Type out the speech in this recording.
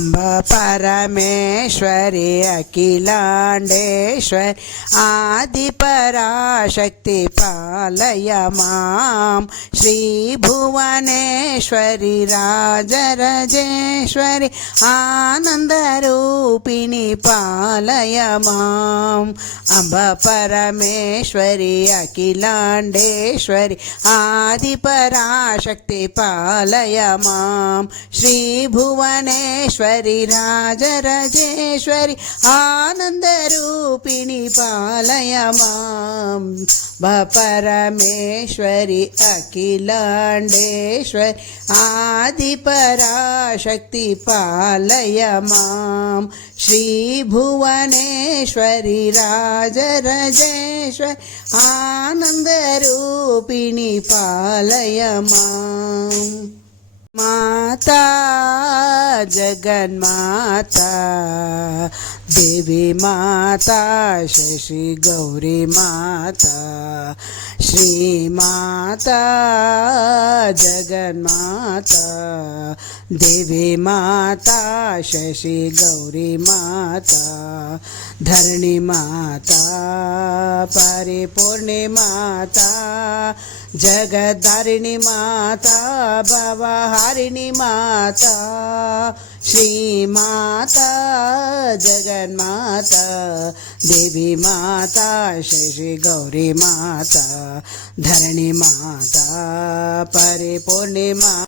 अंब परमेश्वरी अखिलांडेश्वरी आदिपराशक्ति पालय मां श्री भुवनेश्वरी राजराजेश्वरी आनंदरूपिणी पालय मां अंब परमेश्वरी अखिलांडेश्वरी आदिपराशक्ति पालय मां श्री भुवनेश्वरी राजराजेश्वरी आनंदरूपिणी पालय मां परमेश्वरी अखिलांडेश्वरी आदिपराशक्ति पालय मां श्री भुवनेश्वरी राजराजेश्वरी आनंदरूपिणी पालय मां माता जगन्माता देवी माता शशि गौरी माता श्री माता जगन्माता देवी माता शशि गौरी माता धरणी माता परिपूर्णी माता जगद्धारिणी माता भवहारिणी माता श्री माता जगन्माता देवी माता शशि गौरी माता धरणी माता परिपूर्णी माता।